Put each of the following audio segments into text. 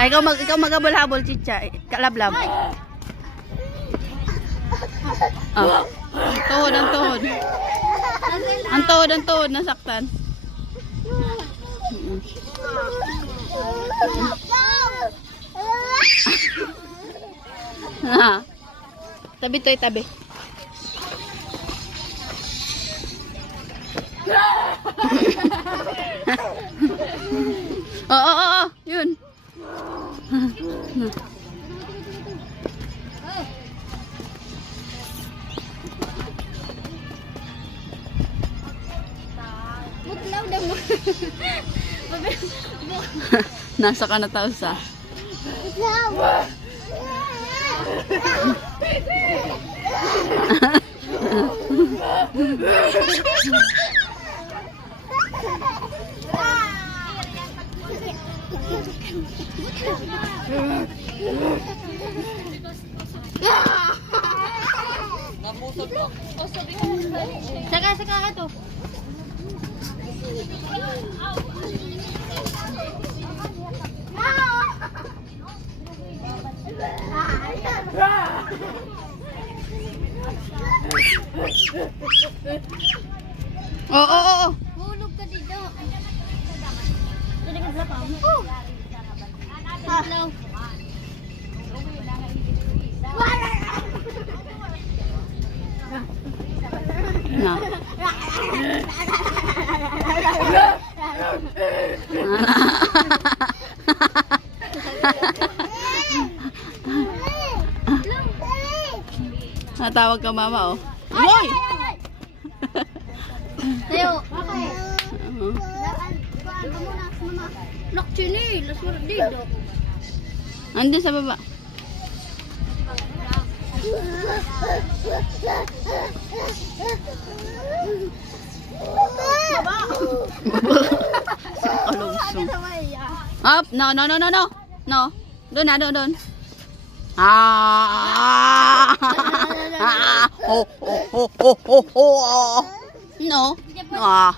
Ay, ikaw maghabol-habol, chicha. Kalablab. Oh. Ang tuhod. Ang tuhod, nasaktan. Tabi to, tabi. Oo, yun. Buklaw daw mo. Nasa ka na tao sa. Buklaw. Saka ka to. Oo. Hulog ka dito. Talaga sa pamo. Oh. Hello. Na. Natawag ka mama, oh. Hoy! Tayo. Nakchini, laswar dito. Andun sa baba. Baba. Kalungsong. Up, no. No. Doon na, doon. Ah! Ho. No. Ah.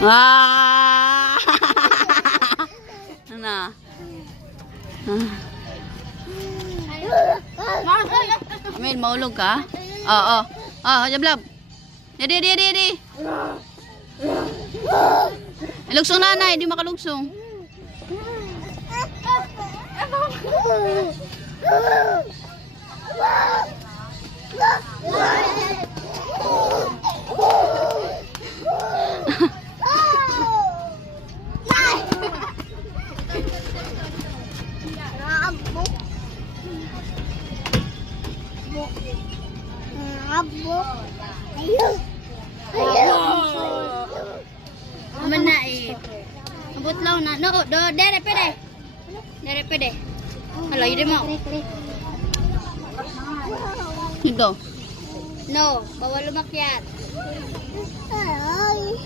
Ah! Na. Amel, maulog ka? Oo. Jablab. Di. Lugsong nanay, di makalugsong. Menait. Abot law na. No, dere pede. Hala, yun mo. Ito. No, bawal lumakyat.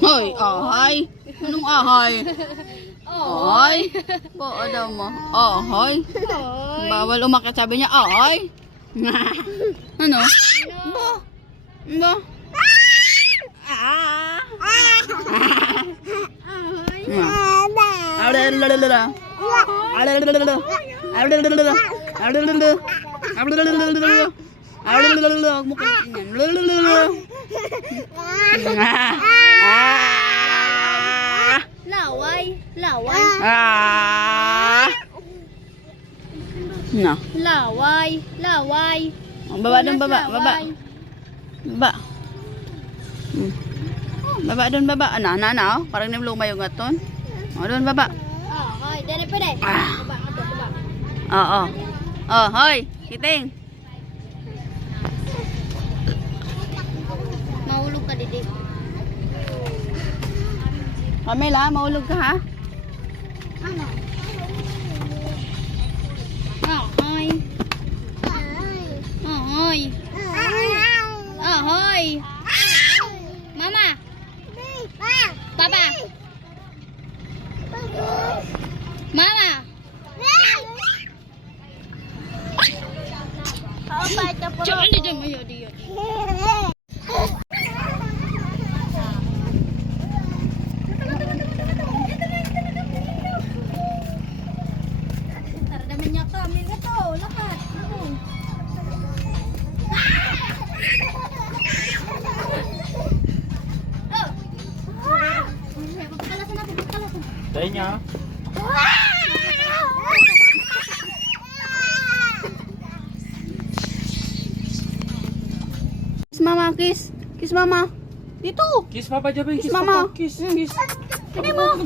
Hoy, ahay. Anong ahay? Oh. Ahay. Po, daw mo. Ahay. Bawal umakyat, sabi niya, ahay. Ano? Ba? Laway. No. Laway. Baba doon, baba. Baba doon, baba. Ano? Parang nimluma yung gaton. Doon, baba. Hoy, dere pede. Baba. Oo. Hoy, kiting. Mahulog ka didi. Pamela, maulog ka ha? Ano? Ahoy. Mama. Papa. Mama. Jangan dia. Ayaw niya. Kiss mama, kiss. Kiss mama. Dito. Kiss Papa Jabay. Kiss Kiss Mama. Papa. Kiss. Kiss. Sini mo.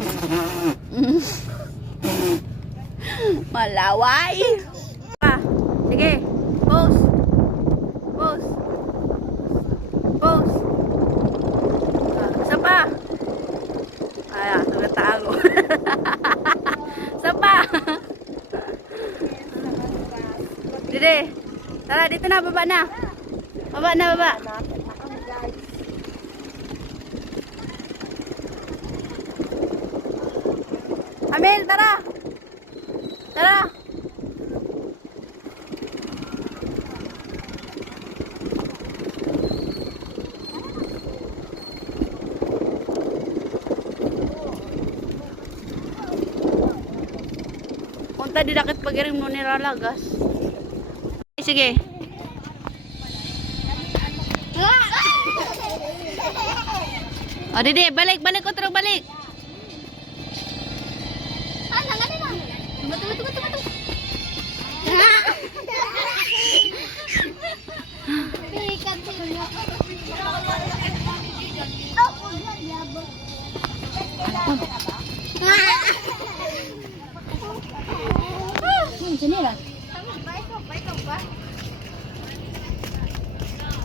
Malaway. Pa. Sige. Pose. Pose. Pose. Isa pa. Ay, nagtatago. Isa pa. Dede. Tara, dito na. Baba na. Baba na, baba. Amel, tara. Tara. Punta di dakit pagiring mo ni Ralagas. Sige. O, Dede, balik, balik, kontrol, balik.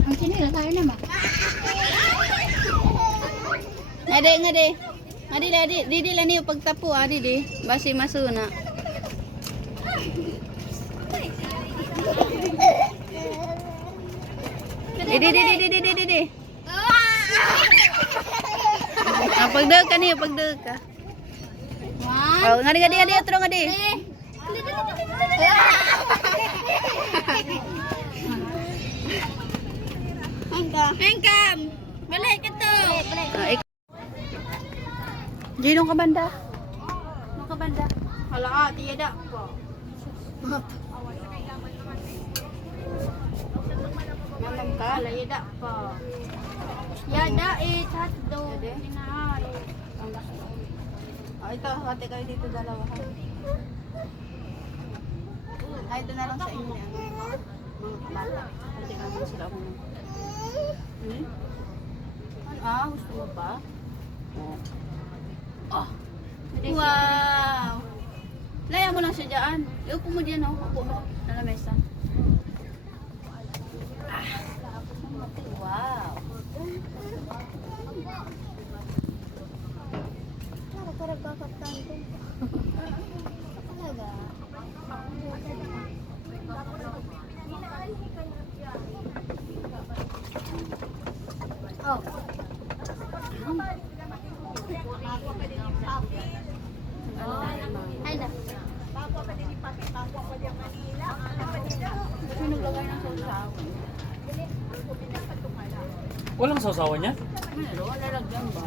Ang sinira tayo naman. Ngade, ngade. Ngade, ngade. Didi lang niyo pagtapo, didi. Basi masuna. Didi, didi, didi, didi, didi. Pagdeg ka niyo, pagdeg ka. Oh, ngade, ngade, ngade, atro ngade. Hengkam. Balik ito. Jinong ka banda? Nung ka banda? Hala ka, tiyada po. Malam ka? Hala, yada po. Yada hotdog. Sinahay. Ito, hati kayo dito dalawa. Ito na lang sa inyo. Mga bata. Hati kayo sila ako. Gusto mo pa? Oh. Wow. Laya mo lang siya dyan. Iupo mo dyan, oh. Upo mo. Na lamesa. Wow. Parang kakaptan ko. Talaga. Oh. Ay na. Sino naglagay ng sausawan? Walang sausawan niya? Meron, lalagyan ba?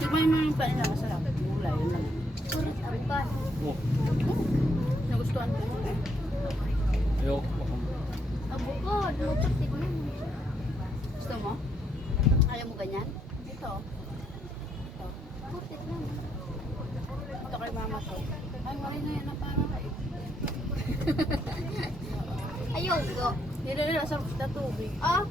Tignan mo yung panila, masarap. Gulay, yun lang. Oh. Nagustuhan ko yun eh. Ayoko. Abukod. Mutok tignan. Gusto mo? Ayaw mo ganyan? Ito. Ito. Mutok lang. Ito kay mama to. Ay, ngayon na yan na parang kayo. Ayoko. Nila sa tubig. Ah.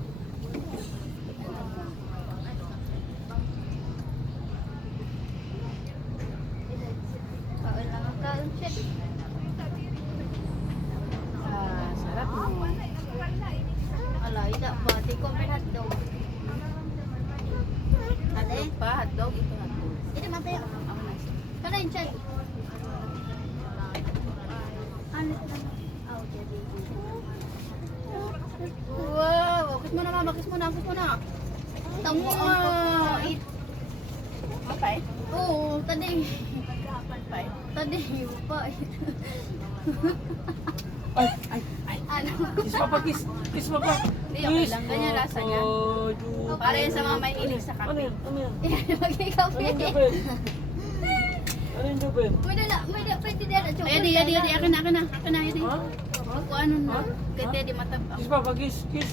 Kaon lang ang kaon siya. Sarap mo. Ala, ida ba? Di ko may hotdog. Hotdog pa, hotdog. Ito hotdog. Ida matay. Kada yung siya. Ano ito? Oh, jadi. Wow! Kiss mo na mama, kiss mo na, kiss mo na. Tamo. Okay. Oo, tadi. Okay. Tadi pa. Ay. Ano? Kiss Papa, kiss. Kiss Papa. Hindi, okay lang. Ganyan rasa niya. Oh, Para yan sa mga may hilig sa Ano kape. yan? Ano yan? Mag-ikaw Ano yung Jubel? Ano yung Jubel? May da, pwede din na chocolate. Ay, adi, akin na, adi. Ha? Kung ano na. Ha? Kaya di matabang. Kiss Papa, kiss. Kiss.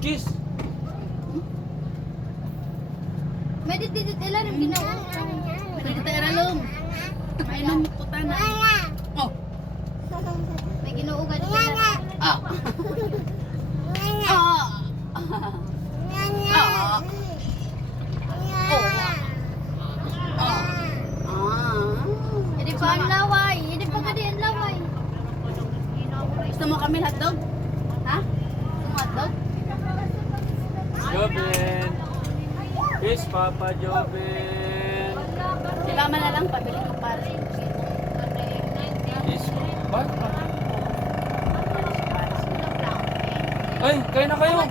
Kiss. May dito ilan ang ginawa. Pwede tayo ralong. Mainom po na. Oh. May ginuugan ka na. Ah. Ah. Ah. Hindi pa ang laway. Hindi pa ka ang laway. Gusto mo kami hotdog? Ha? Gusto mo hotdog? Joven. Kiss Papa Joven. Si mama na lang, pabili ko para sa Kiss Papa. Ay, kain na kayo.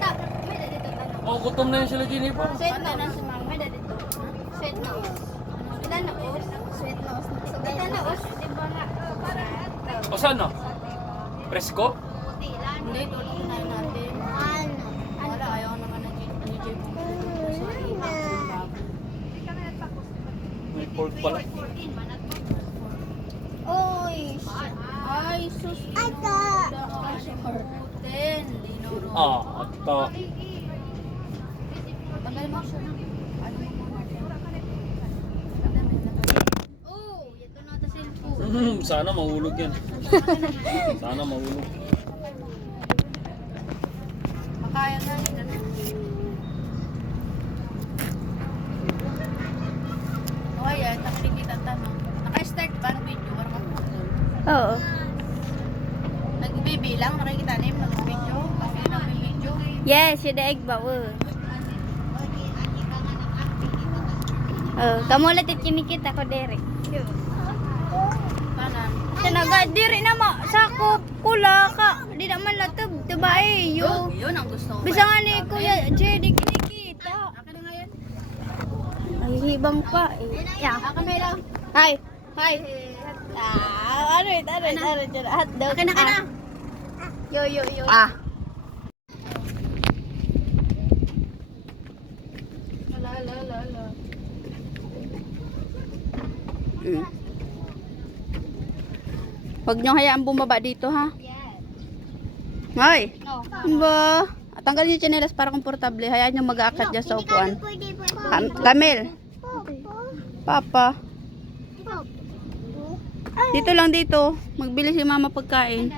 Oh, gutom na yun sila Jennifer. Sweet nose. Si mama dito. Sweet nose. Wala na os. Sweet nose. Wala na os. Di ba nga? O saan no? Presko? Hindi, tulog na natin. Ano? Wala, ayaw naman na DJ. May pork pala. Oy. Ay, sus. Ata. Ten. Dinuro. Ah, ato. Tagal mo siya. Ano mo muna? Oh, ito na ta cellphone. Sana mahulog yan. Sana mahulog. Makaya na yun. O ayan, nakikita tanong. Naka-start ba ang video? Parang maputol. Oo. Nagbibilang, nakikita niyo yung nag-video. Kasi nag-video. Yes, yung daig ba? Oh, kamu ulit kinikita ko dere. Kanan. Tinaga diri na ma sakop kula ka. Di naman latob, diba eh yo. Yun ang gusto ko. Bisa nga ni Kuya Jedi kinikita. Akin na ngayon. Ay, hibang pa eh. Yeah. Akin na lang. Hi. Hi. Ano, dyan. Hotdog. Akin na, akin na. Yo. Ah. La. Huwag niyo hayaan bumaba dito, ha? Yes. Hoy. No. Ba? Tanggalin niyo tsinelas para komportable. Hayaan niyo mag-aakyat dyan sa upuan. Camel. Papa. Dito lang dito. Magbili si mama pagkain.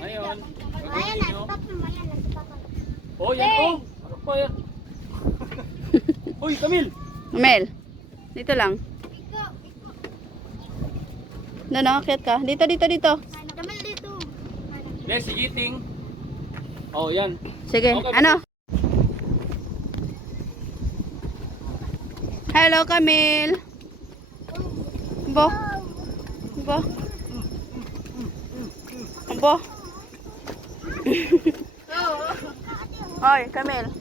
Ngayon. Oh, yan oh. Ano pa yan? Uy, Camille. Mel. Dito lang. Doon, aakyat ka. Dito. Yes, si Giting. Oh, yan. Sige, Okay, ano? Hello, Camille. Bo. Hoy, Camille.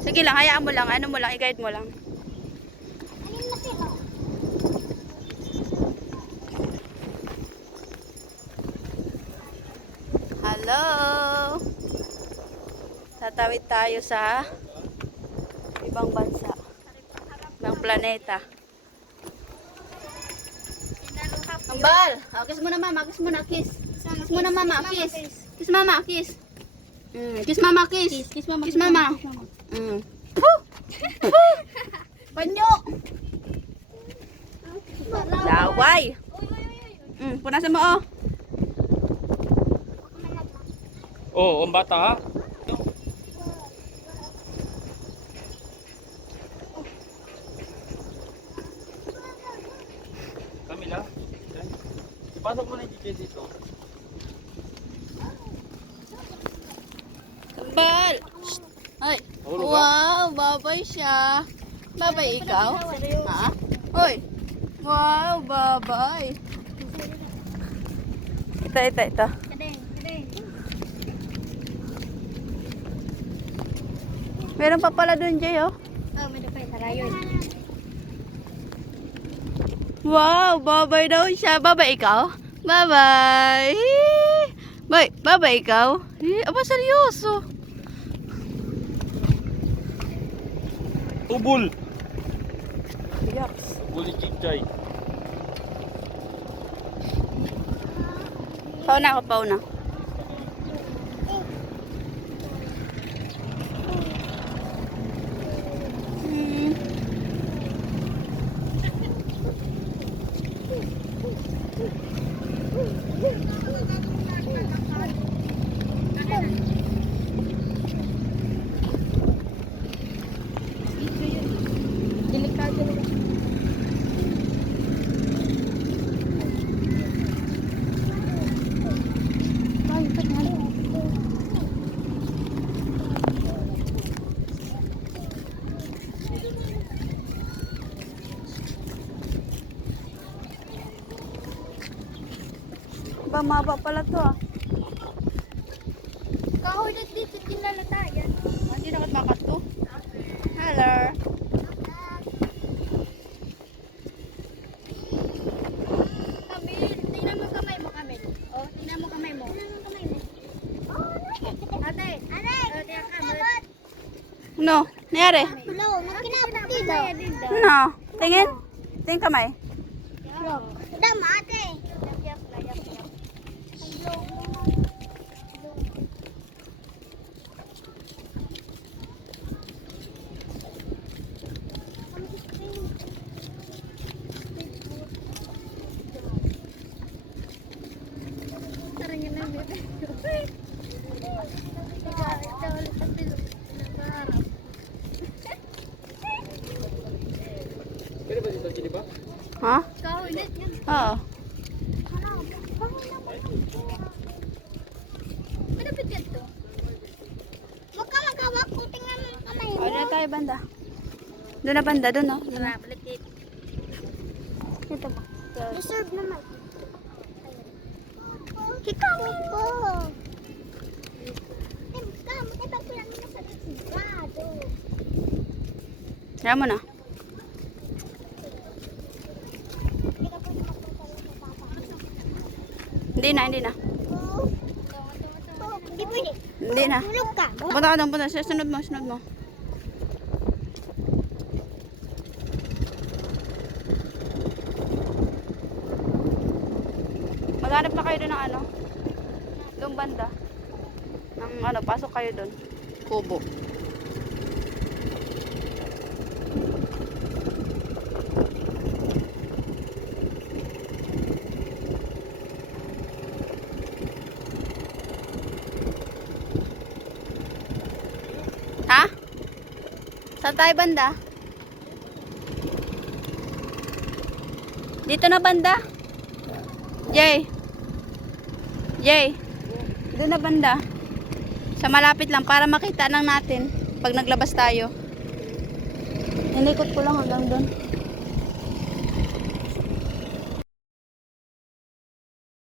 Sige lang, hayaan mo lang. Ano mo lang, i-guide mo lang. Hello. Tatawid tayo sa ibang bansa. Ibang planeta. Ambal! Oh, kiss mo na mama, kiss mo na, kiss. Kiss mo na mama, kiss. Kiss mama, kiss. Kiss mama, kiss. Kiss mama. Kiss mama. Panyo! Laway! Punasan mo, oh. Oh, ang bata ha? Camila. Ipasok mo na yung GJ dito. Kambal! Ay! Mahulog ka? Wow! Babay siya! Babay ikaw? Ha? Hoy! Wow! Babay! Ito. Meron pa pala dun, Jay, oh. Oh, may dapay sarayon. Wow! Babay daw siya. Babay ikaw? Babay! Babay ikaw? Aba, seryoso. Tubul! Yucks. Tubul ni Chichay. Pauna ako, pauna. Hmm. Delikado naman. Ay, tagal. Ba, maba pala to ah. Kahoy na dito, tinalatayan. Hindi na kat makato. Hello. Kamil, tingnan mo kamay mo, Kamil. Oh, tingnan mo kamay mo. Tingnan mo kamay mo. Ate. Ate. Kaya kamot. No, nangyari? Hello, nakinapot dito. No, tingin. Tingin kamay. Dama, ate. Pwede ba dito, Chili ba? Ha? Kahoy na yan. Oo. Malapit yan to. Huwag ka magkawak kung tingnan mo ang kamay mo. Ano na tayo banda? Doon na banda, doon oh. Doon na. Malapit. Ito ba? Deserve naman. Kikami ko. Kamu, diba kulang na sa sigurado? Tira mo na. Hindi na, hindi na. Hindi pwede. Hindi na. Tulog ka. Punta ka doon, punta. Sunod mo, sunod mo. Maghanap na kayo doon ng ano? Doon banda. Ng ano, pasok kayo doon. Kubo. Ha? Saan tayo banda? Dito na banda? Jay. Jay. Doon na banda. Sa malapit lang para makita lang natin pag naglabas tayo. Nilikot ko lang hanggang doon.